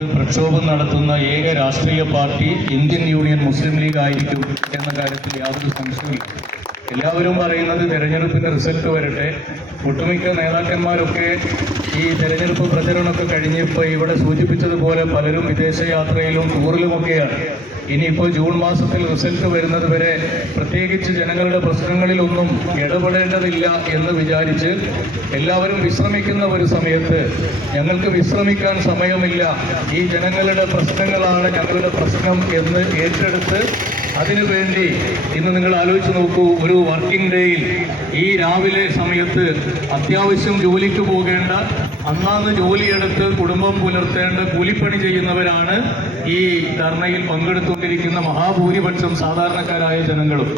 പ്രക്ഷോഭം നടത്തുന്ന ഏക രാഷ്ട്രീയ പാർട്ടി ഇന്ത്യൻ യൂണിയൻ മുസ്ലിം ലീഗ് ആയിരിക്കും എന്ന കാര്യത്തിൽ യാതൊരു സംശയമില്ല. എല്ലാവരും പറയുന്നത് തെരഞ്ഞെടുപ്പിന്റെ റിസൾട്ട് വരട്ടെ. ഒട്ടുമിക്ക നേതാക്കന്മാരൊക്കെ ഈ തെരഞ്ഞെടുപ്പ് പ്രചരണമൊക്കെ കഴിഞ്ഞപ്പോൾ ഇവിടെ സൂചിപ്പിച്ചതുപോലെ പലരും വിദേശയാത്രയിലും ടൂറിലുമൊക്കെയാണ്. ഇനിയിപ്പോൾ ജൂൺ മാസത്തിൽ റിസൾട്ട് വരുന്നത് വരെ പ്രത്യേകിച്ച് ജനങ്ങളുടെ പ്രശ്നങ്ങളിലൊന്നും ഇടപെടേണ്ടതില്ല എന്ന് വിചാരിച്ച് എല്ലാവരും വിശ്രമിക്കുന്ന ഒരു സമയത്ത് ഞങ്ങൾക്ക് വിശ്രമിക്കാൻ സമയമില്ല, ഈ ജനങ്ങളുടെ പ്രശ്നങ്ങളാണ് ഞങ്ങളുടെ പ്രശ്നം എന്ന് ഏറ്റെടുത്ത് അതിനുവേണ്ടി ഇന്ന് നിങ്ങൾ ആലോചിച്ച് നോക്കൂ, ഒരു വർക്കിംഗ് ഡേയിൽ ഈ രാവിലെ സമയത്ത് അത്യാവശ്യം ജോലിക്ക് പോകേണ്ട, അന്നാന്ന് ജോലിയെടുത്ത് കുടുംബം പുലർത്തേണ്ട കൂലിപ്പണി ചെയ്യുന്നവരാണ് ഈ ധർണയിൽ പങ്കെടുത്തുകൊണ്ടിരിക്കുന്ന മഹാഭൂരിപക്ഷം സാധാരണക്കാരായ ജനങ്ങളും.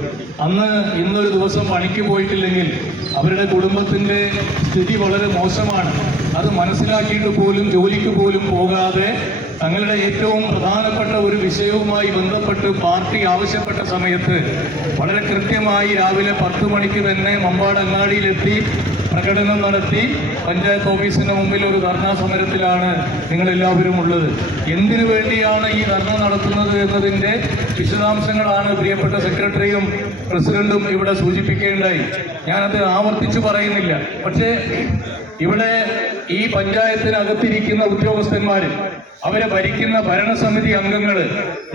ഇന്നൊരു ദിവസം പണിക്ക് പോയിട്ടില്ലെങ്കിൽ അവരുടെ കുടുംബത്തിന്റെ സ്ഥിതി വളരെ മോശമാണ്. അത് മനസ്സിലാക്കിയിട്ട് പോലും ജോലിക്ക് പോലും പോകാതെ തങ്ങളുടെ ഏറ്റവും പ്രധാനപ്പെട്ട ഒരു വിഷയവുമായി ബന്ധപ്പെട്ട് പാർട്ടി ആവശ്യപ്പെട്ട സമയത്ത് വളരെ കൃത്യമായി രാവിലെ 10 മണിക്ക് തന്നെ മമ്പാട് അങ്ങാടിയിലെത്തി പ്രകടനം നടത്തി പഞ്ചായത്ത് ഓഫീസിന് മുമ്പിൽ ഒരു ധർണാ സമരത്തിലാണ് നിങ്ങളെല്ലാവരും ഉള്ളത്. എന്തിനു വേണ്ടിയാണ് ഈ ധർണ നടത്തുന്നത് എന്നതിൻ്റെ വിശദാംശങ്ങളാണ് പ്രിയപ്പെട്ട സെക്രട്ടറിയും പ്രസിഡന്റും ഇവിടെ സൂചിപ്പിക്കേണ്ടായി. ഞാനത് ആവർത്തിച്ചു പറയുന്നില്ല. പക്ഷേ ഇവിടെ ഈ പഞ്ചായത്തിനകത്തിരിക്കുന്ന ഉദ്യോഗസ്ഥന്മാർ, അവരെ ഭരിക്കുന്ന ഭരണസമിതി അംഗങ്ങൾ,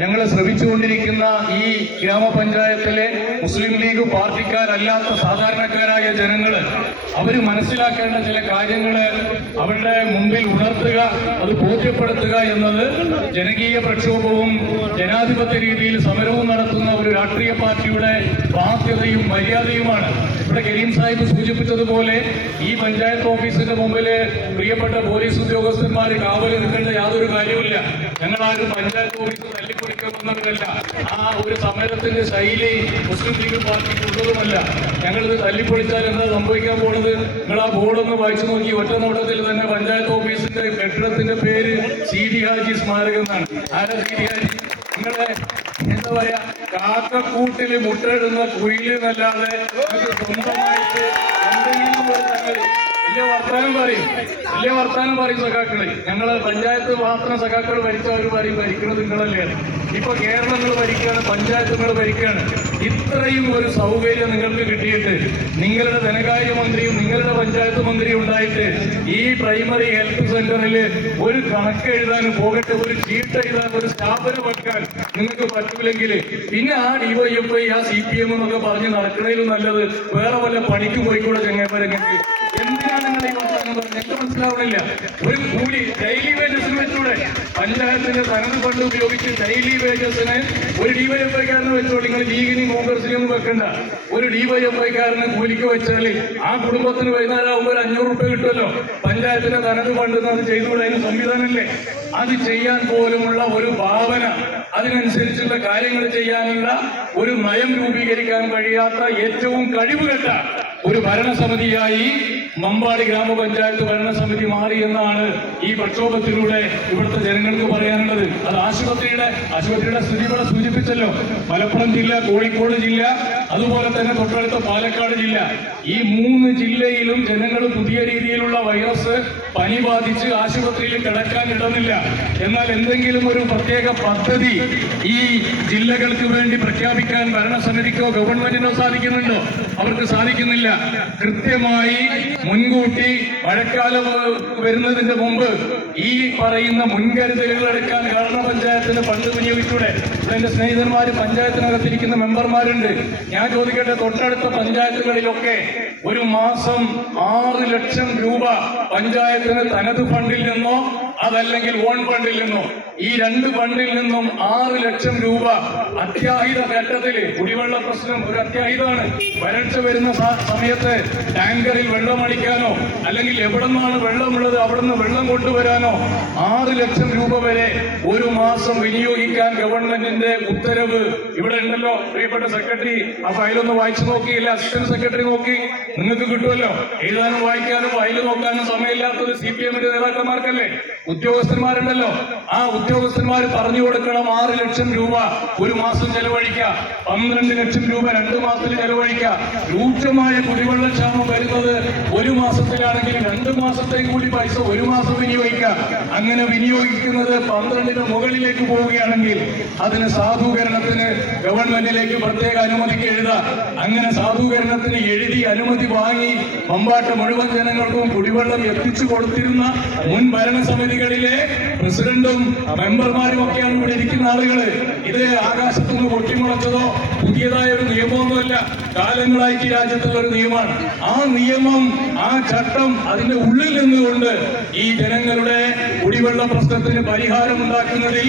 ഞങ്ങൾ ശ്രമിച്ചുകൊണ്ടിരിക്കുന്ന ഈ ഗ്രാമപഞ്ചായത്തിലെ മുസ്ലിം ലീഗ് പാർട്ടിക്കാരല്ലാത്ത സാധാരണക്കാരായ ജനങ്ങൾ, അവർ മനസ്സിലാക്കേണ്ട ചില കാര്യങ്ങൾ അവരുടെ മുമ്പിൽ ഉണർത്തുക, അത് ബോധ്യപ്പെടുത്തുക എന്നത് ജനകീയ പ്രക്ഷോഭവും ജനാധിപത്യ രീതിയിൽ സമരവും നടത്തുന്ന ഒരു രാഷ്ട്രീയ പാർട്ടിയുടെ ബാധ്യതയും മര്യാദയുമാണ്. ഇവിടെ കരീം സാഹിബ് സൂചിപ്പിച്ചതുപോലെ ഈ പഞ്ചായത്ത് ഓഫീസിന്റെ മുമ്പിൽ പ്രിയപ്പെട്ട പോലീസ് ഉദ്യോഗസ്ഥന്മാർ കാവൽ നിൽക്കേണ്ട യാതൊരു കാര്യമില്ല. ഞങ്ങളാരും പഞ്ചായത്ത് ഓഫീസ് തല്ലിപ്പൊളിക്കാൻ വന്നവരല്ല. ആ ഒരു സമരത്തിന്റെ ശൈലി മുസ്ലിം ലീഗ് പാർട്ടിക്ക് ഉള്ളതുമല്ല. ഞങ്ങളിത് തല്ലിപ്പൊളിച്ചാൽ എന്താ സംഭവിക്കാൻ പോണത്? നിങ്ങൾ ആ ബോർഡൊന്ന് വായിച്ചു നോക്കി, ഒറ്റ നോട്ടത്തിൽ തന്നെ പഞ്ചായത്ത് ഓഫീസിന്റെ കെട്ടിടത്തിന്റെ പേര് സീതി ഹാജി സ്മാരകം എന്നാണ്. ആരാ സീതി ഹാജി? നിങ്ങളെ എന്താ പറയാ, കാക്കക്കൂട്ടിൽ മുട്ടയിടുന്ന കുയിലെന്നല്ലാതെ സ്വന്തമായിട്ട് എന്തെങ്കിലും ഒരു സംഗതി വലിയ വർത്താനം പറയും സഖാക്കള്. ഞങ്ങള് പഞ്ചായത്ത് മാത്രം സഖാക്കൾ ഭരിച്ചവർ പറയും ഭരിക്കുന്നത് നിങ്ങളല്ലേ. ഇപ്പൊ കേരളങ്ങൾ ഭരിക്കുകയാണ്, പഞ്ചായത്തുകൾ ഭരിക്കുകയാണ്. ഇത്രയും ഒരു സൗകര്യം നിങ്ങൾക്ക് കിട്ടിയിട്ട്, നിങ്ങളുടെ ധനകാര്യമന്ത്രിയും നിങ്ങളുടെ പഞ്ചായത്ത് മന്ത്രിയും ഉണ്ടായിട്ട് ഈ പ്രൈമറി ഹെൽത്ത് സെന്ററിൽ ഒരു കണക്ക് എഴുതാനും പോകട്ടെ, ഒരു ചീട്ട് എഴുതാൻ, ഒരു സ്ഥാപനം വെക്കാൻ നിങ്ങൾക്ക് പറ്റൂലെങ്കിൽ പിന്നെ ആ ഡിവൈഎഫ്ഐ, ആ CPM എന്നൊക്കെ പറഞ്ഞ് നടക്കുന്നതിലും നല്ലത് വേറെ വല്ല പണിക്ക് പോയിക്കൂടെ ചെങ്ങന്മാരെങ്കിൽ. എന്തിനാണ് നിങ്ങൾ ഈ വർത്തമാനം പറഞ്ഞത്? എനിക്ക് മനസ്സിലാവണില്ല. ഒരു കൂലി ഡെയിലി വേജസിന് വെച്ചൂടെ? പഞ്ചായത്തിന്റെ തനത് ഫണ്ട് ഉപയോഗിച്ച് ഡെയിലി വേജസിന് ഒരു ഡിവൈഎഫ്ഐക്കാരന് വെച്ചോളൂ. നിങ്ങൾ ലീഗിനും കോൺഗ്രസിനും ഒന്നും വെക്കണ്ട. ഒരു ഡിവൈഎഫ്ഐക്കാരന് കൂലിക്ക് വെച്ചാൽ ആ കുടുംബത്തിന് വൈകുന്നേരം ആകുമ്പോൾ 500 രൂപ കിട്ടുമല്ലോ. പഞ്ചായത്തിന്റെ തനത് ഫണ്ട് അത് ചെയ്തുകൂടെ? അതിന് സംവിധാനമല്ലേ? അത് ചെയ്യാൻ പോലുമുള്ള ഒരു ഭാവന, അതിനനുസരിച്ചുള്ള കാര്യങ്ങൾ ചെയ്യാനുള്ള ഒരു നയം രൂപീകരിക്കാൻ കഴിയാത്ത ഏറ്റവും കഴിവുകെട്ട ഒരു ഭരണസമിതിയായി മമ്പാട് ഗ്രാമപഞ്ചായത്ത് ഭരണസമിതി മാറി എന്നാണ് ഈ പ്രക്ഷോഭത്തിലൂടെ ഇവിടുത്തെ ജനങ്ങൾക്ക് പറയാനുള്ളത്. അത് ആശുപത്രിയുടെ സ്ഥിതി ഇവിടെ സൂചിപ്പിച്ചല്ലോ. മലപ്പുറം ജില്ല, കോഴിക്കോട് ജില്ല, അതുപോലെ തന്നെ തൊട്ടടുത്ത പാലക്കാട് ജില്ല, ഈ 3 ജില്ലയിലും ജനങ്ങൾ പുതിയ രീതിയിലുള്ള വൈറസ് പനി ബാധിച്ച് ആശുപത്രിയിൽ കിടക്കാൻ ഇടുന്നില്ല. എന്നാൽ എന്തെങ്കിലും ഒരു പ്രത്യേക പദ്ധതി ഈ ജില്ലകൾക്ക് വേണ്ടി പ്രഖ്യാപിക്കാൻ ഭരണസമിതിക്കോ ഗവൺമെന്റിനോ സാധിക്കുന്നുണ്ടോ? അവർക്ക് സാധിക്കുന്നില്ല. കൃത്യമായി മുൻകൂട്ടി മഴക്കാലം വരുന്നതിന്റെ മുമ്പ് ഈ പറയുന്ന മുൻകരുതലുകൾ എടുക്കാൻ ഗ്രാമപഞ്ചായത്തിന് ഫണ്ട് വിനിയോഗിച്ചൂടെ? എന്റെ സ്നേഹിതന്മാര് പഞ്ചായത്തിനകത്തിരിക്കുന്ന മെമ്പർമാരുണ്ട്. ഞാൻ ചോദിക്കട്ടെ, തൊട്ടടുത്ത പഞ്ചായത്തുകളിലൊക്കെ ഒരു മാസം 6 ലക്ഷം രൂപ പഞ്ചായത്തിന് തനത് ഫണ്ടിൽ നിന്നോ അതല്ലെങ്കിൽ ഓൺ ഫണ്ടിൽ നിന്നോ, ഈ 2 ഫണ്ടിൽ നിന്നും 6 ലക്ഷം രൂപ അത്യാഹിത ഘട്ടത്തിൽ, കുടിവെള്ള പ്രശ്നം ഒരു അത്യാഹിതമാണ്. വരൾച്ച വരുന്ന സമയത്ത് ടാങ്കറിൽ വെള്ളം അടിക്കാനോ അല്ലെങ്കിൽ എവിടെ നിന്നാണ് വെള്ളമുള്ളത് അവിടെ നിന്ന് വെള്ളം കൊണ്ടുവരാനോ 6 ലക്ഷം രൂപ വരെ ഒരു മാസം വിനിയോഗിക്കാൻ ഗവൺമെന്റിന്റെ ഉത്തരവ് ഇവിടെ ഉണ്ടല്ലോ. പ്രിയപ്പെട്ട സെക്രട്ടറി ആ ഫയലൊന്ന് വായിച്ചു നോക്കിയില്ല? അസിസ്റ്റന്റ് സെക്രട്ടറി നോക്കി, നിങ്ങൾക്ക് കിട്ടുമല്ലോ. എഴുതാനും വായിക്കാനും ഫയൽ നോക്കാനും സമയമില്ലാത്തത് CPM നേതാക്കന്മാർക്കല്ലേ? ഉദ്യോഗസ്ഥന്മാരുണ്ടല്ലോ, ആ ഉദ്യോഗസ്ഥന്മാർ പറഞ്ഞു കൊടുക്കണം 6 ലക്ഷം രൂപ ഒരു മാസം ചെലവഴിക്കുക, 12 ലക്ഷം രൂപ 2 മാസത്തിൽ ചെലവഴിക്കുക. രൂക്ഷമായ കുടിവെള്ളക്ഷാമം വരുന്നത് ഒരു മാസത്തിലാണെങ്കിൽ 2 മാസത്തേക്ക് കൂടി പൈസ ഒരു മാസം വിനിയോഗിക്കുക. അങ്ങനെ വിനിയോഗിക്കുന്നത് 12ന് മുകളിലേക്ക് പോവുകയാണെങ്കിൽ അതിന് സാധൂകരണത്തിന് ഗവൺമെന്റിലേക്ക് പ്രത്യേക അനുമതിക്ക് എഴുതുക. അങ്ങനെ സാധൂകരണത്തിന് എഴുതി അനുമതി വാങ്ങി മമ്പാട്ട് മുഴുവൻ ജനങ്ങൾക്കും കുടിവെള്ളം എത്തിച്ചു കൊടുത്തിരുന്ന മുൻ ഭരണസമിതികളിലെ പ്രസിഡന്റും മെമ്പർമാരും ഒക്കെയാണ് ഇവിടെ ഇരിക്കുന്ന ആളുകൾ. ഇത് ആകാശത്തുനിന്ന് പൊട്ടിമുളച്ചതോ പുതിയതായ ഒരു നിയമമൊന്നുമല്ല, കാലങ്ങളായിട്ട് രാജ്യത്തുള്ള ഒരു നിയമമാണ്. ആ നിയമം, ആ ചട്ടം, അതിന്റെ ഉള്ളിൽ നിന്നുകൊണ്ട് ഈ ജനങ്ങളുടെ കുടിവെള്ള പ്രശ്നത്തിന് പരിഹാരം ഉണ്ടാക്കുന്നതിൽ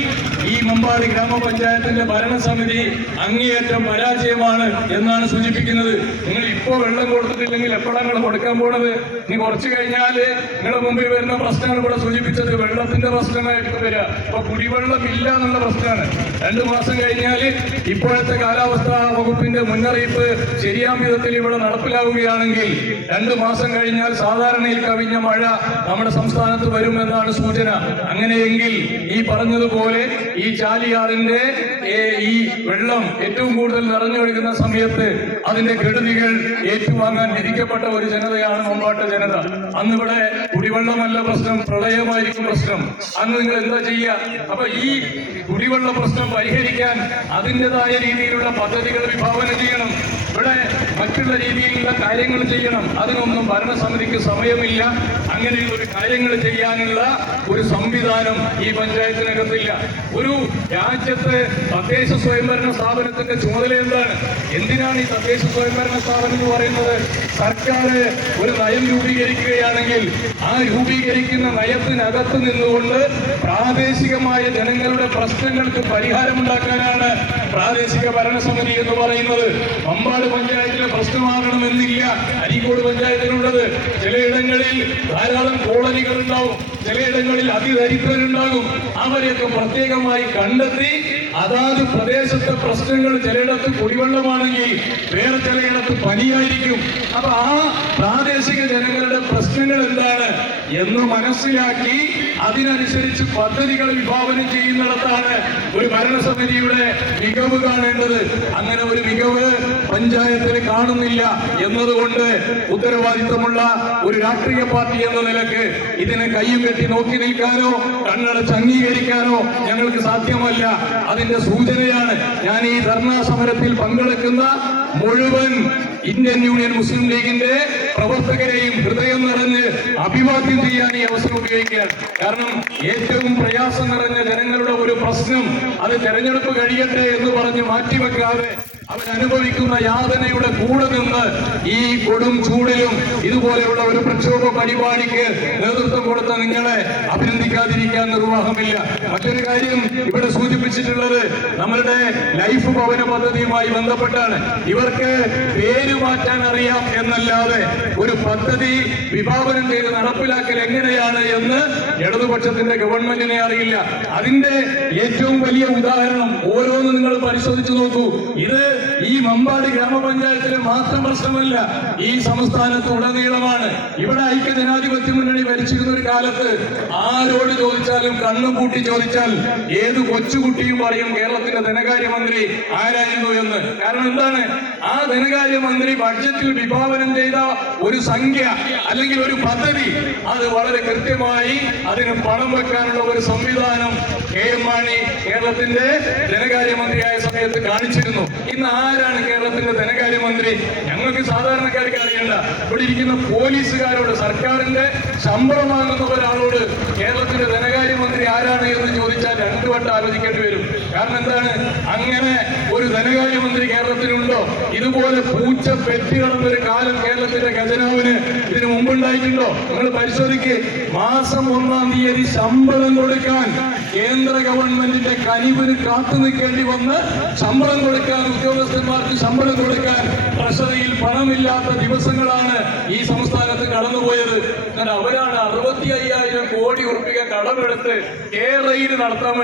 ഈ മമ്പാട് ഗ്രാമപഞ്ചായത്തിന്റെ ഭരണസമിതി അങ്ങേയറ്റം പരാജയമാണ് എന്നാണ് സൂചിപ്പിക്കുന്നത്. നിങ്ങൾ ഇപ്പോ വെള്ളം കൊടുത്തിട്ടില്ലെങ്കിൽ എപ്പോഴാണ് നിങ്ങൾ കൊടുക്കാൻ പോണത്? ഇനി കുറച്ചു കഴിഞ്ഞാല് നിങ്ങളുടെ മുമ്പിൽ വരുന്ന പ്രശ്നമാണ് ഇവിടെ സൂചിപ്പിച്ചത്, വെള്ളത്തിന്റെ പ്രശ്നമായിട്ട് വരിക. ഇപ്പൊ കുടിവെള്ളം ഇല്ല എന്നുള്ള പ്രശ്നമാണ്. 2 മാസം കഴിഞ്ഞാല് ഇപ്പോഴത്തെ കാലാവസ്ഥാ വകുപ്പിന്റെ മുന്നറിയിപ്പ് ശരിയാം വിധത്തിൽ ഇവിടെ നടപ്പിലാവുകയാണെങ്കിൽ 2 മാസം കഴിഞ്ഞാൽ സാധാരണയിൽ കവിഞ്ഞ മഴ നമ്മുടെ സംസ്ഥാനത്ത് വരുമെന്നാണ് സൂചന. അങ്ങനെയെങ്കിൽ ഈ പറഞ്ഞതുപോലെ ഈ ചാലിയാറിന്റെ ഈ വെള്ളം ഏറ്റവും കൂടുതൽ നിറഞ്ഞൊഴുകുന്ന സമയത്ത് അതിന്റെ കെടുതികൾ ഏറ്റുവാങ്ങാൻ വിധിക്കപ്പെട്ട ഒരു ജനതയാണ് മമ്പാട്ട് ജനത. അന്നിവിടെ കുടിവെള്ളമല്ല പ്രശ്നം, പ്രളയമായിരിക്കും പ്രശ്നം. അന്ന് നിങ്ങൾ എന്താ ചെയ്യുക? അപ്പൊ ഈ കുടിവെള്ള പ്രശ്നം പരിഹരിക്കാൻ അതിൻ്റെതായ രീതിയിലുള്ള പദ്ധതികൾ വിഭാവനം ചെയ്യണം. ഇവിടെ മറ്റുള്ള രീതിയിലുള്ള കാര്യങ്ങൾ ചെയ്യണം. അതിനൊന്നും ഭരണസമിതിക്ക് സമയമില്ല. അങ്ങനെയുള്ള ഒരു കാര്യങ്ങൾ ചെയ്യാനുള്ള ഒരു സംവിധാനം ഈ പഞ്ചായത്തിനകത്തില്ല. ഒരു രാജ്യത്ത് തദ്ദേശ സ്വയംഭരണ സ്ഥാപനത്തിന്റെ ചുമതല എന്താണ്? എന്തിനാണ് ഈ തദ്ദേശ സ്വയംഭരണ സ്ഥാപനം എന്ന് പറയുന്നത്? സർക്കാർ ഒരു നയം രൂപീകരിക്കുകയാണെങ്കിൽ ആ രൂപീകരിക്കുന്ന നയത്തിനകത്ത് നിന്നുകൊണ്ട് പ്രാദേശികമായ ജനങ്ങളുടെ പ്രശ്നങ്ങൾക്ക് പരിഹാരമുണ്ടാക്കാനാണ് പ്രാദേശിക ഭരണസമിതി എന്ന് പറയുന്നത്. മമ്പാട് പഞ്ചായത്തിലെ പ്രശ്നമാകണമെന്നില്ല അരീക്കോട് പഞ്ചായത്തിലുള്ളത്. ചിലയിടങ്ങളിൽ ധാരാളം കോളനികൾ ഉണ്ടാവും, ചിലയിടങ്ങളിൽ അതിദരിദ്രരുണ്ടാകും. അവരെയൊക്കെ പ്രത്യേകമായി കണ്ടെത്തി അതാത് പ്രദേശത്തെ പ്രശ്നങ്ങൾ, ചിലയിടത്ത് കുടിവെള്ളമാണെങ്കിൽ വേറെ ചിലയിടത്ത് പനിയായിരിക്കും. അപ്പൊ ആ പ്രാദേശിക ജനങ്ങളുടെ പ്രശ്നങ്ങൾ എന്താണ് എന്ന് മനസ്സിലാക്കി അതിനനുസരിച്ച് പദ്ധതികൾ വിഭാവനം ചെയ്യുന്നിടത്താണ് ഒരു ഭരണസമിതിയുടെ മികവ് കാണേണ്ടത്. അങ്ങനെ ഒരു മികവ് പഞ്ചായത്തിൽ കാണുന്നില്ല എന്നതുകൊണ്ട് ഉത്തരവാദിത്തമുള്ള ഒരു രാഷ്ട്രീയ പാർട്ടി എന്ന നിലക്ക് ഇതിനെ കയ്യും കെട്ടി നോക്കി നിൽക്കാനോ കണ്ണടച്ച് അംഗീകരിക്കാനോ ഞങ്ങൾക്ക് സാധ്യമല്ല. അതിന്റെ സൂചനയാണ് ഞാൻ ഈ ധർണാ സമരത്തിൽ പങ്കെടുക്കുന്ന മുഴുവൻ ഇന്ത്യൻ യൂണിയൻ മുസ്ലിം ലീഗിന്റെ പ്രവർത്തകരെയും ഹൃദയം നിറഞ്ഞ് അഭിവാദ്യം ചെയ്യാൻ ഈ അവസരം ഉപയോഗിക്കുകയാണ്. കാരണം ഏറ്റവും പ്രയാസം നിറഞ്ഞ ജനങ്ങളുടെ ഒരു പ്രശ്നം അത് തെരഞ്ഞെടുപ്പ് കഴിയട്ടെ എന്ന് പറഞ്ഞ് മാറ്റിവെക്കാതെ അവരനുഭവിക്കുന്ന യാതനയുടെ കൂടെ നിന്ന് ഈ കൊടും ചൂടിലും ഇതുപോലെയുള്ള ഒരു പ്രക്ഷോഭ പരിപാടിക്ക് നേതൃത്വം കൊടുത്ത നിങ്ങളെ അഭിനന്ദിക്കാതിരിക്കാൻ നിർവാഹമില്ല. മറ്റൊരു കാര്യം ഇവിടെ സൂചിപ്പിച്ചിട്ടുള്ളത് നമ്മളുടെ ലൈഫ് ഭവന പദ്ധതിയുമായി ബന്ധപ്പെട്ടാണ്. ഇവർക്ക് പേര് മാറ്റാൻ അറിയാം എന്നല്ലാതെ ഒരു പദ്ധതി വിഭാവനം ചെയ്ത് നടപ്പിലാക്കൽ എങ്ങനെയാണ് എന്ന് ഇടതുപക്ഷത്തിന്റെ ഗവൺമെന്റിനെ അറിയില്ല. അതിന്റെ ഏറ്റവും വലിയ ഉദാഹരണം ഓരോന്ന് നിങ്ങൾ പരിശോധിച്ചു നോക്കൂ. ഇത് ഈ മമ്പാട് ഗ്രാമപഞ്ചായത്തിലെ മാത്രം പ്രശ്നമല്ല, ഈ സംസ്ഥാനത്ത് ഉടനീളമാണ്. ഇവിടെ ഐക്യ ജനാധിപത്യ മുന്നണി ഭരിച്ചിരുന്ന ഒരു കാലത്ത് ആരോട് ചോദിച്ചാലും കണ്ണും കൂട്ടി ചോദിച്ചാൽ ഏത് കൊച്ചുകുട്ടിയും പറയും കേരളത്തിന്റെ ധനകാര്യമന്ത്രി ആരായിരുന്നു എന്ന്. കാരണം എന്താണ്? ആ ധനകാര്യമന്ത്രി ബഡ്ജറ്റിൽ വിഭാവനം ചെയ്ത ഒരു സംഖ്യ അല്ലെങ്കിൽ ഒരു പദ്ധതി അത് വളരെ കൃത്യമായി അതിന് പണം വെക്കാനുള്ള ഒരു സംവിധാനം കെ.എം. മാണി കേരളത്തിന്റെ ധനകാര്യമന്ത്രിയായ സമയത്ത് കാണിച്ചിരുന്നു. ഇന്ന് ആരാണ് കേരളത്തിന്റെ ധനകാര്യമന്ത്രി? ഞങ്ങൾക്ക് സാധാരണക്കാർക്ക് അറിയണ്ട. ഇവിടെ ഇരിക്കുന്ന പോലീസുകാരോട്, സർക്കാരിന്റെ ശമ്പളം വാങ്ങുന്ന ഒരാളോട് കേരളത്തിന്റെ ധനകാര്യമന്ത്രി ആരാണ് എന്ന് ചോദിച്ചാൽ 2 വട്ടം ആലോചിക്കേണ്ടി വരും. കാരണം എന്താണ്? അങ്ങനെ ഒരു ധനകാര്യമന്ത്രി കേരളത്തിലുണ്ടോ? ഇതുപോലെ പൂച്ച പെറ്റി കിടന്നൊരു കാലം കേരളത്തിന്റെ ഖജനാവിന് ഇതിനു മുമ്പുണ്ടായിട്ടുണ്ടോ? നിങ്ങൾ പരിശോധിക്ക്. മാസം 1-ാം തീയതി ശമ്പളം കൊടുക്കാൻ കേന്ദ്ര ഗവൺമെന്റിന്റെ കനിവിന് കാത്തു നിൽക്കേണ്ടി വന്ന് ശമ്പളം കൊടുക്കാൻ, ഉദ്യോഗസ്ഥന്മാർക്ക് ശമ്പളം കൊടുക്കാൻ ട്രഷറിയിൽ പണമില്ലാത്ത ദിവസങ്ങളാണ് ഈ സംസ്ഥാനത്ത് കടന്നുപോയത്. എന്നാൽ അവരാണ് 65,000 കോടി രൂപ കടമെടുത്ത് കേരളയിൽ നടത്താൻ